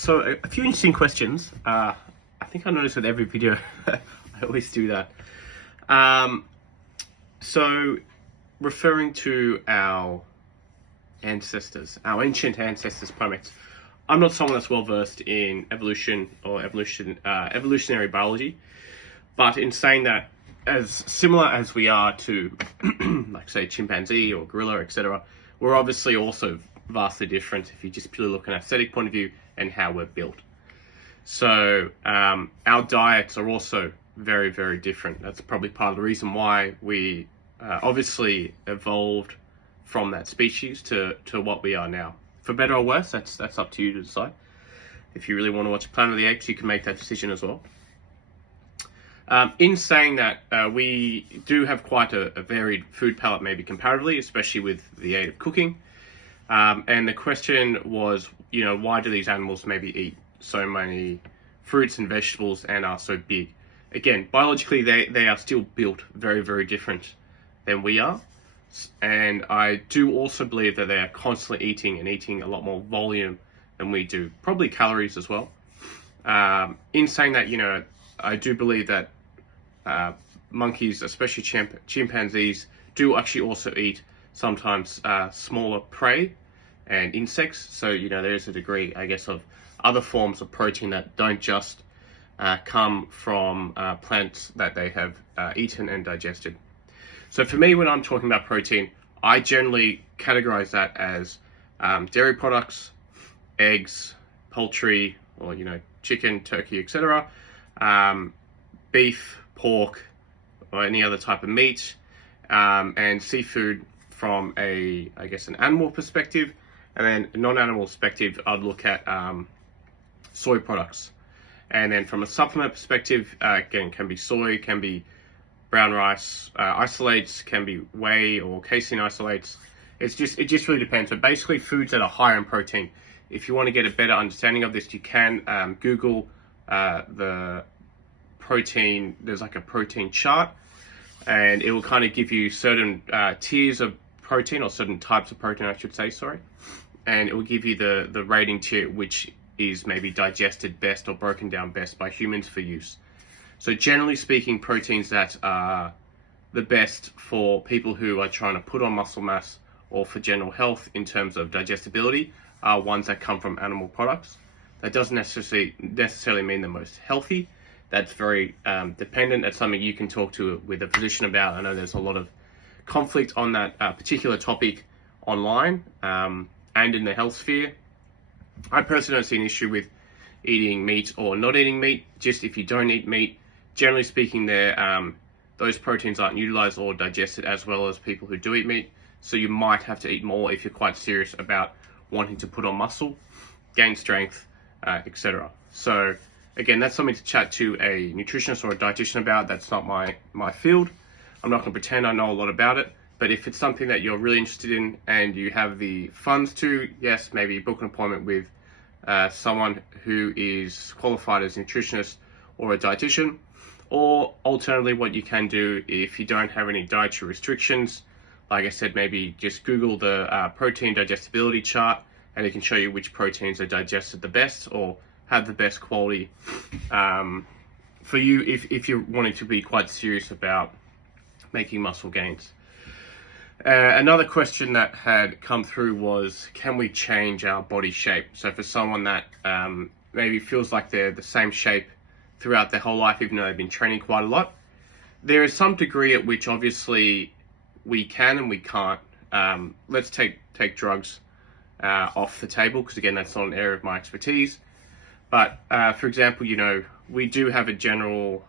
So a few interesting questions. I think I notice with every video, I always do that. So referring to our ancestors, our ancient ancestors, primates. I'm not someone that's well versed in evolution or evolutionary biology, but in saying that, as similar as we are to, like say, chimpanzee or gorilla, etc., we're obviously also vastly different if you just purely look at an aesthetic point of view and how we're built. So our diets are also very, very different. That's probably part of the reason why we obviously evolved from that species to what we are now. For better or worse, that's up to you to decide. If you really want to watch Planet of the Apes, you can make that decision as well. In saying that, we do have quite a varied food palette, maybe comparatively, especially with the aid of cooking. And the question was, why do these animals maybe eat so many fruits and vegetables and are so big? Again, biologically, they are still built very, very different than we are. And I do also believe that they are constantly eating a lot more volume than we do, probably calories as well. In saying that, I do believe that monkeys, especially chimpanzees, do actually also eat sometimes smaller prey and insects. So, there is a degree, I guess, of other forms of protein that don't just come from plants that they have eaten and digested. So for me, when I'm talking about protein, I generally categorize that as dairy products, eggs, poultry, or, chicken, turkey, etc., beef, pork, or any other type of meat, and seafood from an animal perspective. And then a non-animal perspective, I'd look at soy products. And then from a supplement perspective, again, can be soy, can be brown rice, isolates, can be whey or casein isolates. It just really depends. So basically foods that are higher in protein. If you want to get a better understanding of this, you can Google the protein. There's like a protein chart, and it will kind of give you certain tiers of protein, or certain types of protein, I should say, sorry. And it will give you the rating tier, which is maybe digested best or broken down best by humans for use. So generally speaking, proteins that are the best for people who are trying to put on muscle mass or for general health in terms of digestibility are ones that come from animal products. That doesn't necessarily mean the most healthy. That's very dependent. That's something you can talk to with a physician about. I know there's a lot of conflict on that particular topic online and in the health sphere. I personally don't see an issue with eating meat or not eating meat. Just if you don't eat meat, generally speaking, those proteins aren't utilized or digested as well as people who do eat meat. So you might have to eat more if you're quite serious about wanting to put on muscle, gain strength, etc. So again, that's something to chat to a nutritionist or a dietitian about. That's not my field. I'm not going to pretend I know a lot about it. But if it's something that you're really interested in and you have the funds to, yes, maybe book an appointment with someone who is qualified as a nutritionist or a dietitian. Or alternatively, what you can do if you don't have any dietary restrictions, like I said, maybe just Google the protein digestibility chart, and it can show you which proteins are digested the best or have the best quality for you if you're wanting to be quite serious about making muscle gains. Another question that had come through was, can we change our body shape? So for someone that maybe feels like they're the same shape throughout their whole life, even though they've been training quite a lot, there is some degree at which obviously we can and we can't. Let's take drugs off the table, because again, that's not an area of my expertise. But for example, we do have a general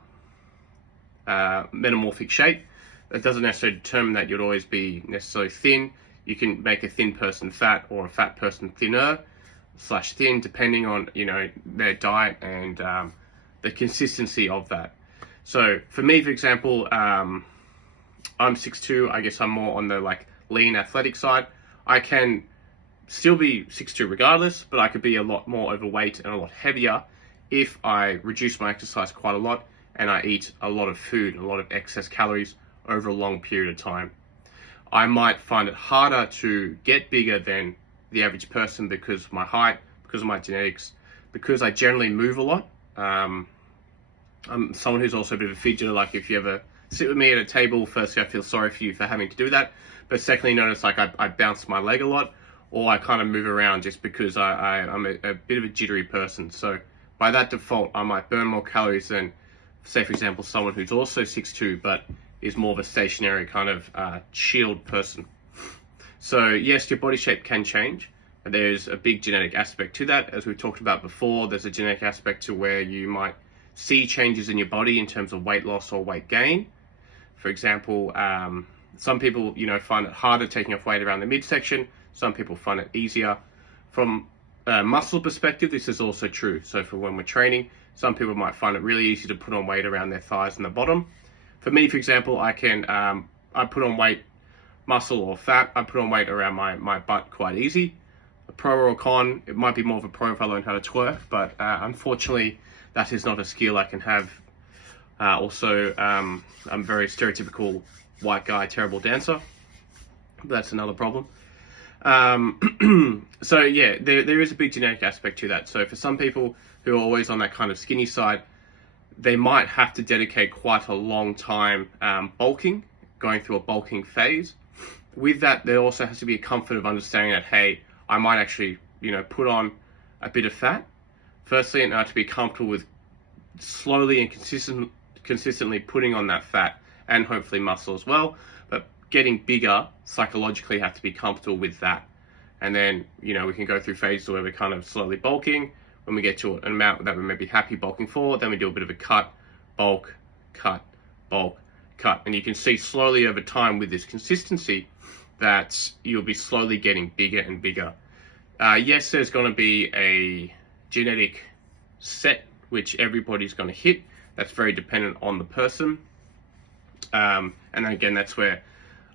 metamorphic shape. That doesn't necessarily determine that you'd always be necessarily thin. You can make a thin person fat or a fat person thinner/thin, depending on their diet and the consistency of that. So for me, for example, I'm 6'2". I guess I'm more on the lean athletic side. I can still be 6'2" regardless, but I could be a lot more overweight and a lot heavier if I reduce my exercise quite a lot and I eat a lot of food, a lot of excess calories over a long period of time. I might find it harder to get bigger than the average person because of my height, because of my genetics, because I generally move a lot. I'm someone who's also a bit of a fidgeter. Like if you ever sit with me at a table, firstly I feel sorry for you for having to do that, but secondly notice like I bounce my leg a lot, or I kind of move around just because I'm a bit of a jittery person. So by that default, I might burn more calories than, say for example, someone who's also 6'2", but is more of a stationary kind of chilled person. So yes, your body shape can change. There's a big genetic aspect to that. As we talked about before, there's a genetic aspect to where you might see changes in your body in terms of weight loss or weight gain. For example, some people, find it harder taking off weight around the midsection. Some people find it easier. From a muscle perspective, this is also true. So for when we're training, some people might find it really easy to put on weight around their thighs and the bottom. For me, for example, I put on weight, muscle or fat, I put on weight around my butt quite easy. A pro or a con, it might be more of a pro if I learn how to twerk, but unfortunately, that is not a skill I can have. Also, I'm a very stereotypical white guy, terrible dancer. But that's another problem. So yeah, there is a big genetic aspect to that. So for some people who are always on that kind of skinny side, they might have to dedicate quite a long time bulking, going through a bulking phase. With that, there also has to be a comfort of understanding that, hey, I might actually, put on a bit of fat. Firstly, and to be comfortable with slowly and consistently putting on that fat and hopefully muscle as well. But getting bigger, psychologically have to be comfortable with that. And then, we can go through phases where we're kind of slowly bulking. When we get to an amount that we may be happy bulking for, then we do a bit of a cut, bulk, cut, bulk, cut. And you can see slowly over time with this consistency that you'll be slowly getting bigger and bigger. Yes, there's going to be a genetic set which everybody's going to hit. That's very dependent on the person. And then again, that's where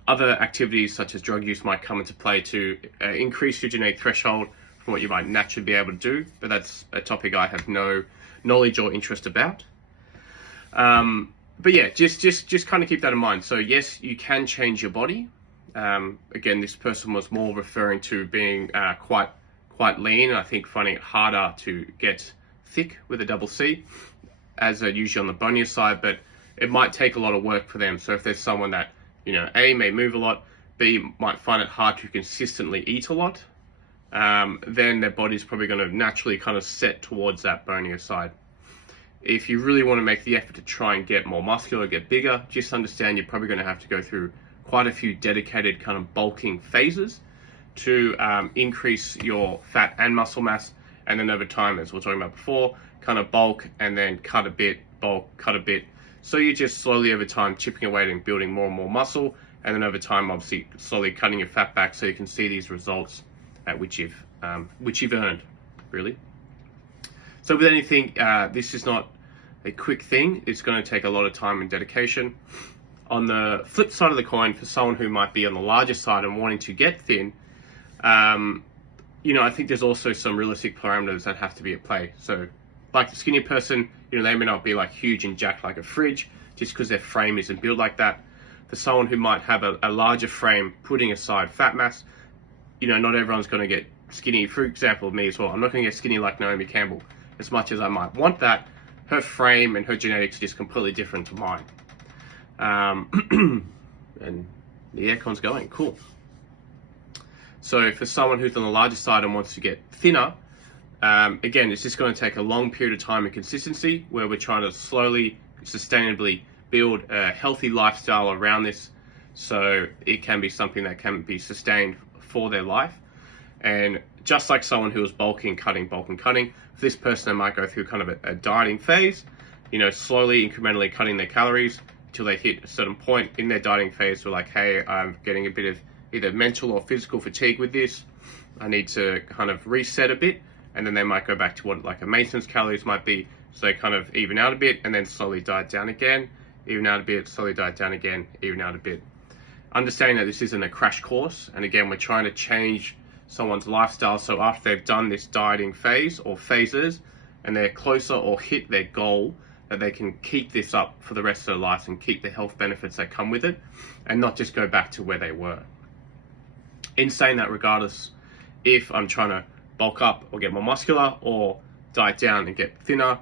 other activities such as drug use might come into play to increase your genetic threshold from what you might naturally be able to do. But that's a topic I have no knowledge or interest about. But yeah, just kind of keep that in mind. So yes, you can change your body. Again, this person was more referring to being quite lean. I think finding it harder to get thick with a double C, as usually on the bonier side, but it might take a lot of work for them. So if there's someone that, A, may move a lot, B, might find it hard to consistently eat a lot, then their body's probably going to naturally kind of set towards that bonier side. If you really want to make the effort to try and get more muscular, get bigger, just understand you're probably going to have to go through quite a few dedicated kind of bulking phases to increase your fat and muscle mass, and then over time, as we were talking about before, kind of bulk and then cut a bit, bulk, cut a bit. So you're just slowly over time chipping away and building more and more muscle, and then over time, obviously, slowly cutting your fat back so you can see these results at which you've earned, really. So with anything, this is not a quick thing. It's going to take a lot of time and dedication. On the flip side of the coin, for someone who might be on the larger side and wanting to get thin, I think there's also some realistic parameters that have to be at play. So like the skinny person, they may not be like huge and jacked like a fridge just because their frame isn't built like that. For someone who might have a larger frame, putting aside fat mass, not everyone's going to get skinny. For example, me as well. I'm not going to get skinny like Naomi Campbell. As much as I might want that, her frame and her genetics are just completely different to mine. And the aircon's going, cool. So for someone who's on the larger side and wants to get thinner, again, it's just going to take a long period of time and consistency where we're trying to slowly, sustainably build a healthy lifestyle around this, so it can be something that can be sustained for their life. And just like someone who is bulking, cutting, for this person, they might go through kind of a dieting phase, slowly, incrementally cutting their calories until they hit a certain point in their dieting phase. We're like, hey, I'm getting a bit of either mental or physical fatigue with this. I need to kind of reset a bit. And then they might go back to what like a maintenance calories might be. So they kind of even out a bit and then slowly diet down again, even out a bit, slowly diet down again, even out a bit. Understanding that this isn't a crash course. And again, we're trying to change someone's lifestyle. So after they've done this dieting phase or phases and they're closer or hit their goal, that they can keep this up for the rest of their lives and keep the health benefits that come with it and not just go back to where they were. In saying that, regardless if I'm trying to bulk up or get more muscular or diet down and get thinner.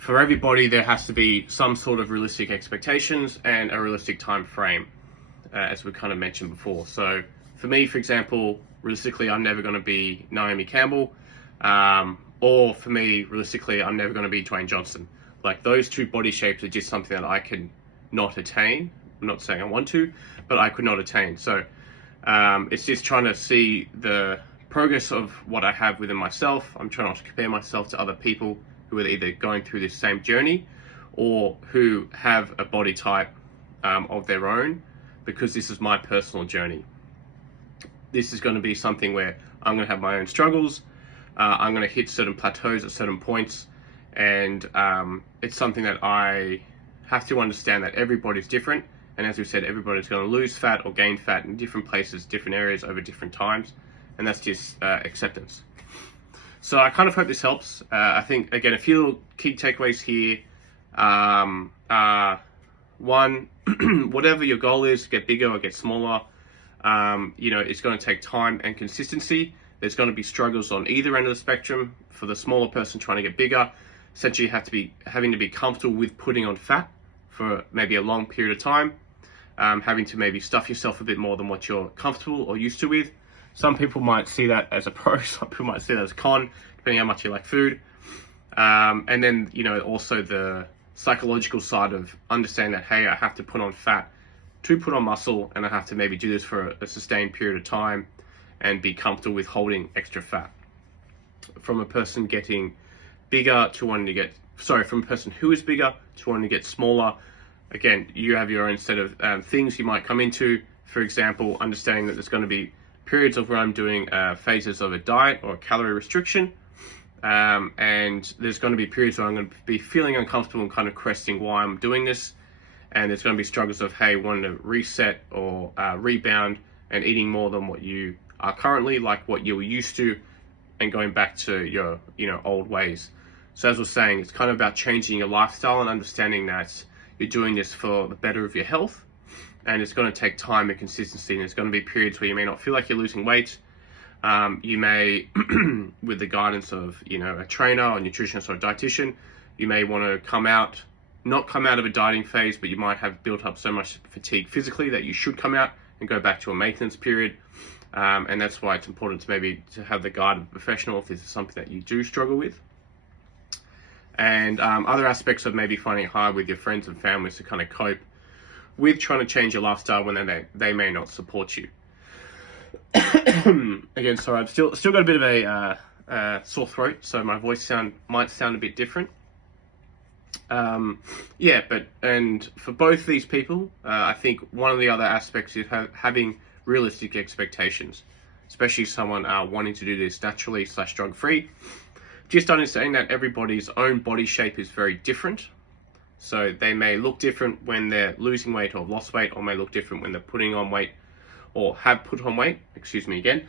For everybody, there has to be some sort of realistic expectations and a realistic time frame, as we kind of mentioned before. So for me, for example, realistically, I'm never going to be Naomi Campbell, or for me, realistically, I'm never going to be Dwayne Johnson. Like, those two body shapes are just something that I can not attain. I'm not saying I want to, but I could not attain. So it's just trying to see the progress of what I have within myself. I'm trying not to compare myself to other people who are either going through this same journey or who have a body type of their own, because this is my personal journey. This is going to be something where I'm going to have my own struggles. I'm going to hit certain plateaus at certain points, and it's something that I have to understand that everybody's different. And as we said, everybody's going to lose fat or gain fat in different places, different areas over different times, and that's just acceptance. So I kind of hope this helps. I think, again, a few little key takeaways here. One, whatever your goal is, get bigger or get smaller, it's going to take time and consistency. There's going to be struggles on either end of the spectrum. For the smaller person trying to get bigger, essentially you have to be having to be comfortable with putting on fat for maybe a long period of time, having to maybe stuff yourself a bit more than what you're comfortable or used to with. Some people might see that as a pro, some people might see that as a con, depending how much you like food. And then, also the psychological side of understanding that, hey, I have to put on fat to put on muscle, and I have to maybe do this for a sustained period of time and be comfortable with holding extra fat. From a person getting bigger to wanting to get, from a person who is bigger to wanting to get smaller, again, you have your own set of things you might come into. For example, understanding that there's going to be periods of where I'm doing phases of a diet or a calorie restriction, and there's going to be periods where I'm going to be feeling uncomfortable and kind of questioning why I'm doing this, and there's going to be struggles of, hey, wanting to reset or rebound and eating more than what you are currently, like what you were used to, and going back to your old ways. So as I was saying, it's kind of about changing your lifestyle and understanding that you're doing this for the better of your health. And it's going to take time and consistency, and there's going to be periods where you may not feel like you're losing weight. You may, with the guidance of a trainer or nutritionist or a dietitian, you may want to not come out of a dieting phase, but you might have built up so much fatigue physically that you should come out and go back to a maintenance period. And that's why it's important to have the guide of a professional if this is something that you do struggle with. And other aspects of maybe finding it hard with your friends and families to kind of cope with trying to change your lifestyle when they may not support you. Again, sorry, I've still got a bit of a sore throat, so my voice might sound a bit different. And for both these people, I think one of the other aspects is having realistic expectations, especially someone wanting to do this naturally / drug free. Just understanding that everybody's own body shape is very different. So they may look different when they're losing weight or lost weight, or may look different when they're putting on weight or have put on weight. Excuse me again.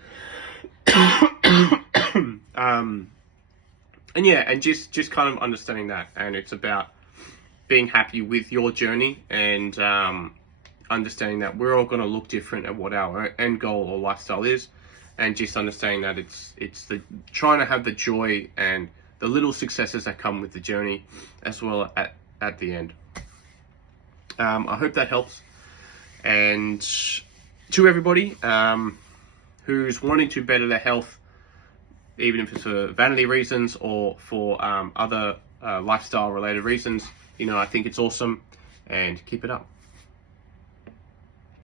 And just kind of understanding that. And it's about being happy with your journey and understanding that we're all going to look different at what our end goal or lifestyle is. And just understanding that it's the trying to have the joy and the little successes that come with the journey as well at the end. I hope that helps. And to everybody who's wanting to better their health, even if it's for vanity reasons or for other lifestyle related reasons, I think it's awesome, and keep it up.